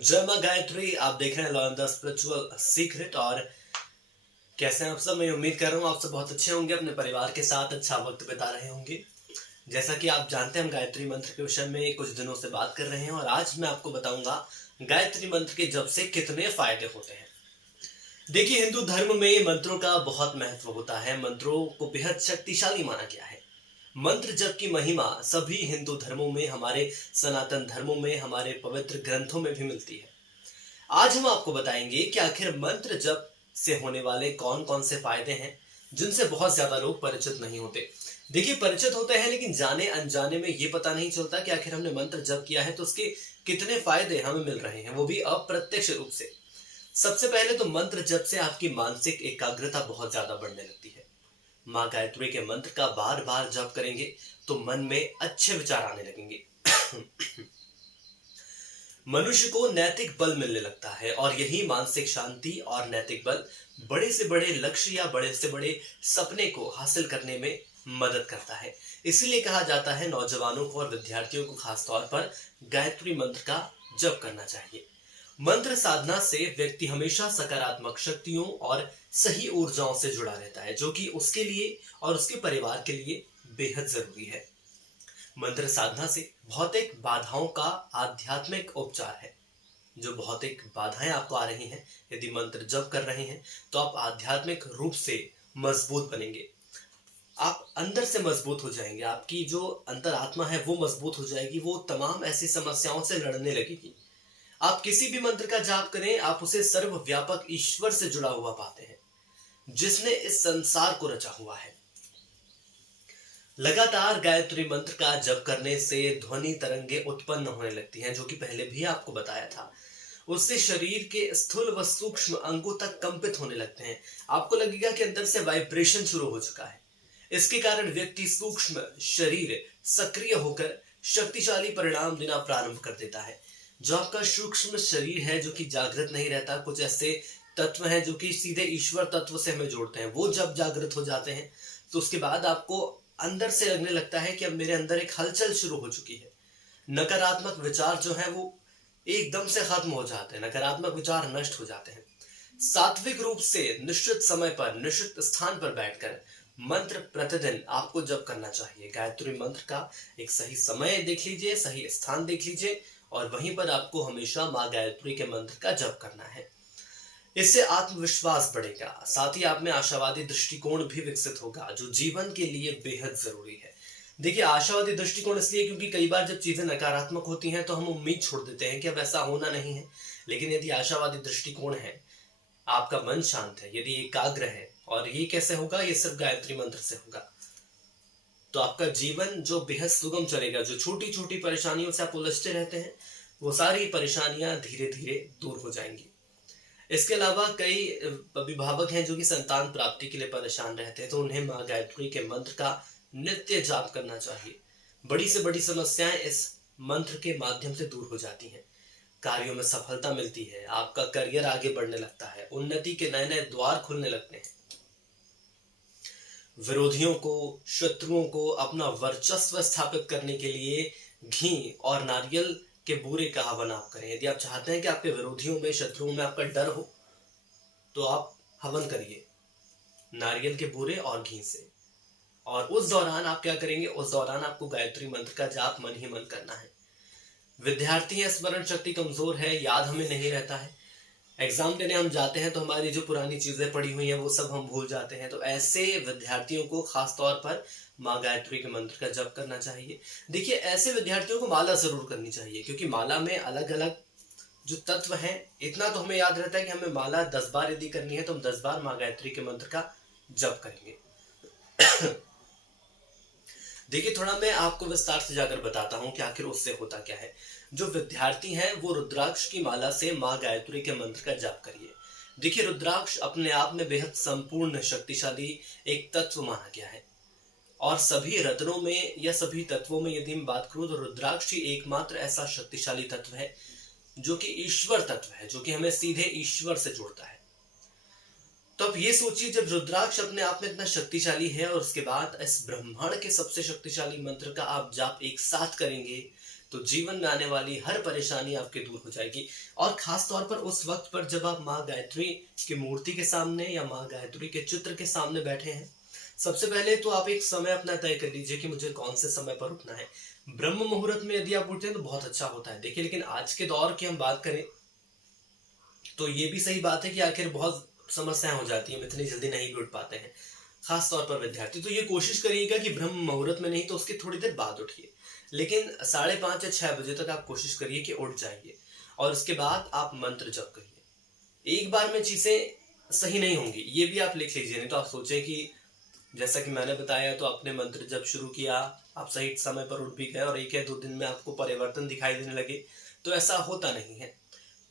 जय मां गायत्री। आप देख रहे हैं law in the spiritual secret. और कैसे हैं आप सब? मैं उम्मीद कर रहा हूँ आप सब बहुत अच्छे होंगे, अपने परिवार के साथ अच्छा वक्त बिता रहे होंगे। जैसा कि आप जानते हैं, हम गायत्री मंत्र के विषय में कुछ दिनों से बात कर रहे हैं और आज मैं आपको बताऊंगा गायत्री मंत्र के जप से कितने फायदे होते हैं। देखिए, हिंदू धर्म में मंत्रों का बहुत महत्व होता है। मंत्रों को बेहद शक्तिशाली माना गया है। मंत्र जप की महिमा सभी हिंदू धर्मों में, हमारे सनातन धर्मों में, हमारे पवित्र ग्रंथों में भी मिलती है। आज हम आपको बताएंगे कि आखिर मंत्र जप से होने वाले कौन कौन से फायदे हैं जिनसे बहुत ज्यादा लोग परिचित नहीं होते। देखिए, परिचित होते हैं लेकिन जाने अनजाने में ये पता नहीं चलता कि आखिर हमने मंत्र जप किया है तो उसके कितने फायदे हमें मिल रहे हैं, वो भी अप्रत्यक्ष रूप से। सबसे पहले तो मंत्र जप से आपकी मानसिक एकाग्रता बहुत ज्यादा बढ़ने लगती है। माँ गायत्री के मंत्र का बार बार जप करेंगे तो मन में अच्छे विचार आने लगेंगे। मनुष्य को नैतिक बल मिलने लगता है और यही मानसिक शांति और नैतिक बल बड़े से बड़े लक्ष्य या बड़े से बड़े सपने को हासिल करने में मदद करता है। इसीलिए कहा जाता है नौजवानों को और विद्यार्थियों को खासतौर पर गायत्री मंत्र का जप करना चाहिए। मंत्र साधना से व्यक्ति हमेशा सकारात्मक शक्तियों और सही ऊर्जाओं से जुड़ा रहता है, जो कि उसके लिए और उसके परिवार के लिए बेहद जरूरी है। मंत्र साधना से भौतिक बाधाओं का आध्यात्मिक उपचार है। जो भौतिक बाधाएं आपको आ रही हैं, यदि मंत्र जप कर रहे हैं तो आप आध्यात्मिक रूप से मजबूत बनेंगे। आप अंदर से मजबूत हो जाएंगे। आपकी जो अंतरात्मा है वो मजबूत हो जाएगी। वो तमाम ऐसी समस्याओं से लड़ने लगेगी। आप किसी भी मंत्र का जाप करें, आप उसे सर्वव्यापक ईश्वर से जुड़ा हुआ पाते हैं, जिसने इस संसार को रचा हुआ है। लगातार गायत्री मंत्र का जप करने से ध्वनि तरंगे उत्पन्न होने लगती हैं, जो कि पहले भी आपको बताया था। उससे शरीर के स्थूल व सूक्ष्म अंगों तक कंपित होने लगते हैं। आपको लगेगा कि अंदर से वाइब्रेशन शुरू हो चुका है। इसके कारण व्यक्ति सूक्ष्म शरीर सक्रिय होकर शक्तिशाली परिणाम देना प्रारंभ कर देता है। जो आपका सूक्ष्म शरीर है, जो कि जागृत नहीं रहता, कुछ ऐसे तत्व हैं जो कि सीधे ईश्वर तत्व से हमें जोड़ते हैं, वो जब जागृत हो जाते हैं तो उसके बाद आपको अंदर से लगने लगता है कि अब मेरे अंदर एक हलचल शुरू हो चुकी है। नकारात्मक विचार जो है वो एकदम से खत्म हो जाते हैं, नकारात्मक विचार नष्ट हो जाते हैं। सात्विक रूप से निश्चित समय पर निश्चित स्थान पर बैठकर मंत्र प्रतिदिन आपको जप करना चाहिए। गायत्री मंत्र का एक सही समय देख लीजिए, सही स्थान देख लीजिए और वहीं पर आपको हमेशा माँ गायत्री के मंत्र का जप करना है। इससे आत्मविश्वास बढ़ेगा, साथ ही आप में आशावादी दृष्टिकोण भी विकसित होगा, जो जीवन के लिए बेहद जरूरी है। देखिए, आशावादी दृष्टिकोण इसलिए क्योंकि कई बार जब चीजें नकारात्मक होती हैं तो हम उम्मीद छोड़ देते हैं कि अब ऐसा होना नहीं है। लेकिन यदि आशावादी दृष्टिकोण है, आपका मन शांत है, यदि एकाग्र है, और ये कैसे होगा? ये सिर्फ गायत्री मंत्र से होगा। तो आपका जीवन जो बेहद सुगम चलेगा। जो छोटी छोटी परेशानियों से आप उलझते रहते हैं, वो सारी परेशानियां धीरे धीरे दूर हो जाएंगी। इसके अलावा कई अभिभावक हैं जो कि संतान प्राप्ति के लिए परेशान रहते हैं, तो उन्हें माँ गायत्री के मंत्र का नित्य जाप करना चाहिए। बड़ी से बड़ी समस्याएं इस मंत्र के माध्यम से दूर हो जाती हैं। कार्यों में सफलता मिलती है, आपका करियर आगे बढ़ने लगता है, उन्नति के नए नए द्वार खुलने लगते हैं। विरोधियों को, शत्रुओं को अपना वर्चस्व स्थापित करने के लिए घी और नारियल के बूरे का हवन आप करें। यदि आप चाहते हैं कि आपके विरोधियों में, शत्रुओं में आपका डर हो, तो आप हवन करिए नारियल के बूरे और घी से। और उस दौरान आप क्या करेंगे? उस दौरान आपको गायत्री मंत्र का जाप मन ही मन करना है। विद्यार्थी है, स्मरण शक्ति कमजोर है, याद हमें नहीं रहता है, एग्जाम देने हम जाते हैं तो हमारी जो पुरानी चीजें पड़ी हुई हैं वो सब हम भूल जाते हैं। तो ऐसे विद्यार्थियों को खास तौर पर माँ गायत्री के मंत्र का जप करना चाहिए। देखिए, ऐसे विद्यार्थियों को माला जरूर करनी चाहिए, क्योंकि माला में अलग अलग जो तत्व हैं, इतना तो हमें याद रहता है कि हमें माला 10 बार यदि करनी है तो हम 10 बार माँ गायत्री के मंत्र का जप करेंगे। देखिए, थोड़ा मैं आपको विस्तार से जाकर बताता हूं कि आखिर उससे होता क्या है। जो विद्यार्थी हैं वो रुद्राक्ष की माला से माँ गायत्री के मंत्र का जाप करिए। देखिए, रुद्राक्ष अपने आप में बेहद संपूर्ण शक्तिशाली एक तत्व माना गया है, और सभी रत्नों में या सभी तत्वों में यदि हम बात करूं तो रुद्राक्ष ही एकमात्र ऐसा शक्तिशाली तत्व है जो कि ईश्वर तत्व है, जो कि हमें सीधे ईश्वर से जोड़ता है। तो अब ये सोचिए, जब रुद्राक्ष अपने आप में इतना शक्तिशाली है और उसके बाद इस ब्रह्मांड के सबसे शक्तिशाली मंत्र का आप जाप एक साथ करेंगे, तो जीवन में आने वाली हर परेशानी आपके दूर हो जाएगी। और खास तौर पर उस वक्त पर जब आप माँ गायत्री की मूर्ति के सामने या माँ गायत्री के चित्र के सामने बैठे हैं, सबसे पहले तो आप एक समय अपना तय कर लीजिए कि मुझे कौन से समय पर उठना है। ब्रह्म मुहूर्त में यदि आप उठते हैं तो बहुत अच्छा होता है। देखिए, लेकिन आज के दौर की हम बात करें तो ये भी सही बात है कि आखिर बहुत समस्याएं हो जाती हैं, हम इतनी जल्दी नहीं भी उठ पाते हैं, खास तौर पर विद्यार्थी। तो ये कोशिश करिएगा कि ब्रह्म मुहूर्त में नहीं तो उसके थोड़ी देर बाद उठिए, लेकिन 5:30 या 6 बजे तक आप कोशिश करिए कि उठ जाइए और उसके बाद आप मंत्र जप करिए। एक बार में चीजें सही नहीं होंगी, ये भी आप लिख लीजिए, नहीं तो आप सोचें कि जैसा कि मैंने बताया तो आपने मंत्र जप शुरू किया, आप सही समय पर उठ भी गए और 1 या 2 दिन में आपको परिवर्तन दिखाई देने लगे, तो ऐसा होता नहीं है।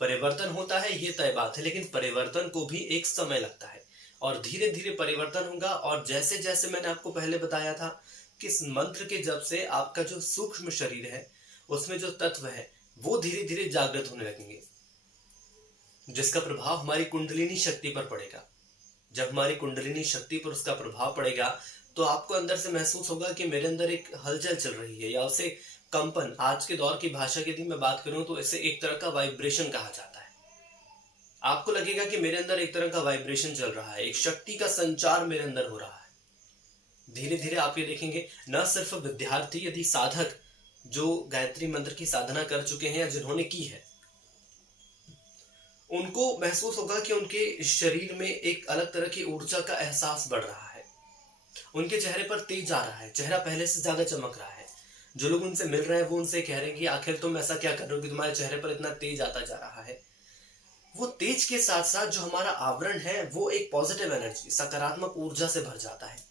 परिवर्तन होता है ये तय बात है, लेकिन परिवर्तन को भी एक समय लगता है और धीरे धीरे परिवर्तन होगा। और जैसे जैसे मैंने आपको पहले बताया था कि इस मंत्र के जब से आपका जो सूक्ष्म शरीर है उसमें जो तत्व है वो धीरे धीरे जागृत होने लगेंगे, जिसका प्रभाव हमारी कुंडलिनी शक्ति पर पड़ेगा। जब हमारी कुंडलिनी शक्ति पर उसका प्रभाव पड़ेगा तो आपको अंदर से महसूस होगा कि मेरे अंदर एक हलचल चल रही है, या उसे कंपन, आज के दौर की भाषा की यदि मैं बात करूं तो इसे एक तरह का वाइब्रेशन कहा जाता है। आपको लगेगा कि मेरे अंदर एक तरह का वाइब्रेशन चल रहा है, एक शक्ति का संचार मेरे अंदर हो रहा है। धीरे धीरे आप ये देखेंगे, न सिर्फ विद्यार्थी, यदि साधक जो गायत्री मंत्र की साधना कर चुके हैं या जिन्होंने की है, उनको महसूस होगा कि उनके शरीर में एक अलग तरह की ऊर्जा का एहसास बढ़ रहा है, उनके चेहरे पर तेज आ रहा है, चेहरा पहले से ज्यादा चमक रहा है। जो लोग उनसे मिल रहे हैं वो उनसे कह रहे हैं कि आखिर तुम ऐसा क्या कर रहे हो कि तुम्हारे चेहरे पर इतना तेज आता जा रहा है। वो तेज के साथ साथ जो हमारा आवरण है वो एक पॉजिटिव एनर्जी, सकारात्मक ऊर्जा से भर जाता है।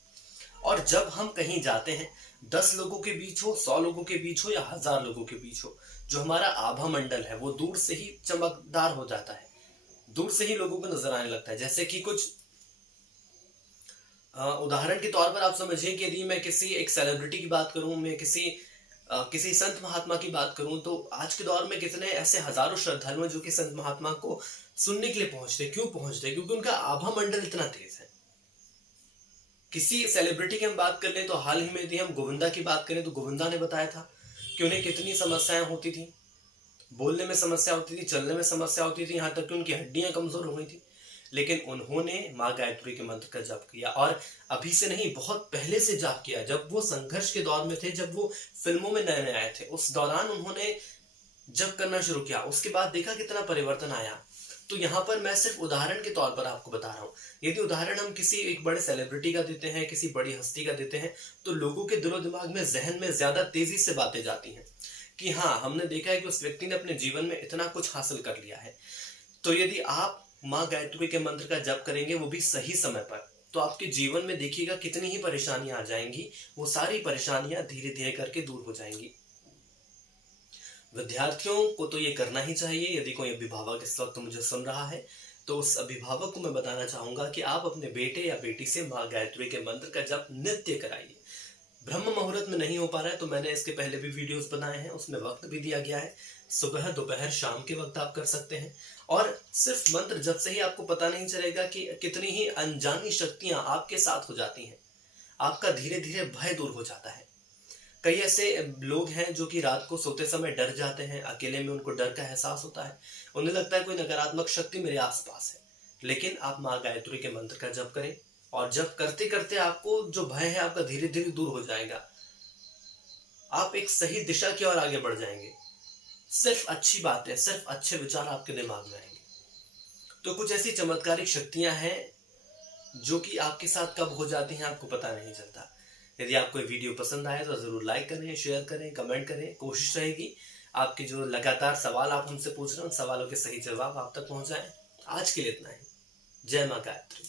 और जब हम कहीं जाते हैं, 10 लोगों के बीच हो, 100 लोगों के बीच हो या 1000 लोगों के बीच हो, जो हमारा आभा मंडल है वो दूर से ही चमकदार हो जाता है, दूर से ही लोगों को नजर आने लगता है। जैसे कि कुछ उदाहरण के तौर पर आप समझिए कि यदि मैं किसी एक सेलिब्रिटी की बात करूं, मैं किसी संत महात्मा की बात करूं, तो आज के दौर में कितने ऐसे हजारों श्रद्धालु हैं जो कि संत महात्मा को सुनने के लिए पहुंचते। क्यों पहुंचते? क्योंकि उनका आभा मंडल इतना तेज है। किसी सेलिब्रिटी की हम बात कर लें तो हाल ही में यदि हम गोविंदा की बात करें तो गोविंदा ने बताया था कि उन्हें कितनी समस्याएं होती थी, बोलने में समस्या होती थी, चलने में समस्या होती थी, यहाँ तक कि उनकी हड्डियां कमजोर हो गई थी। लेकिन उन्होंने माँ गायत्री के मंत्र का जप किया, और अभी से नहीं, बहुत पहले से जाप किया। जब वो संघर्ष के दौर में थे, जब वो फिल्मों में नए नए आए थे, उस दौरान उन्होंने जप करना शुरू किया। उसके बाद देखा कितना परिवर्तन आया। तो यहाँ पर मैं सिर्फ उदाहरण के तौर पर आपको बता रहा हूँ। यदि उदाहरण हम किसी एक बड़े सेलिब्रिटी का देते हैं, किसी बड़ी हस्ती का देते हैं, तो लोगों के दिलो दिमाग में, जहन में ज्यादा तेजी से बातें जाती हैं कि हाँ, हमने देखा है कि उस व्यक्ति ने अपने जीवन में इतना कुछ हासिल कर लिया है। तो यदि आप माँ गायत्री के मंत्र का जप करेंगे, वो भी सही समय पर, तो आपके जीवन में देखिएगा कितनी ही परेशानियां आ जाएंगी, वो सारी परेशानियां धीरे धीरे करके दूर हो जाएंगी। विद्यार्थियों को तो ये करना ही चाहिए। यदि कोई अभिभावक इस वक्त मुझे सुन रहा है तो उस अभिभावक को मैं बताना चाहूंगा कि आप अपने बेटे या बेटी से माँ गायत्री के मंत्र का जप नित्य कराइए। ब्रह्म मुहूर्त में नहीं हो पा रहा है तो मैंने इसके पहले भी वीडियोस बनाए हैं, उसमें वक्त भी दिया गया है। सुबह, दोपहर, शाम के वक्त आप कर सकते हैं। और सिर्फ मंत्र जप से ही आपको पता नहीं चलेगा कि कितनी ही अनजानी शक्तियां आपके साथ हो जाती हैं। आपका धीरे धीरे भय दूर हो जाता है। कई ऐसे लोग हैं जो कि रात को सोते समय डर जाते हैं, अकेले में उनको डर का एहसास होता है, उन्हें लगता है कोई नकारात्मक शक्ति मेरे आसपास है। लेकिन आप माँ गायत्री के मंत्र का जप करें, और जब करते करते आपको जो भय है आपका धीरे धीरे दूर हो जाएगा। आप एक सही दिशा की ओर आगे बढ़ जाएंगे। सिर्फ अच्छी बातें, सिर्फ अच्छे विचार आपके दिमाग में आएंगे। तो कुछ ऐसी चमत्कारिक शक्तियां हैं जो कि आपके साथ कब हो जाती हैं आपको पता नहीं चलता। यदि आपको ये वीडियो पसंद आए तो जरूर लाइक करें, शेयर करें, कमेंट करें। कोशिश रहेगी आपके जो लगातार सवाल आप हमसे पूछ रहे हैं, उन सवालों के सही जवाब आप तक पहुंच जाएं। आज के लिए इतना ही। जय मां गायत्री।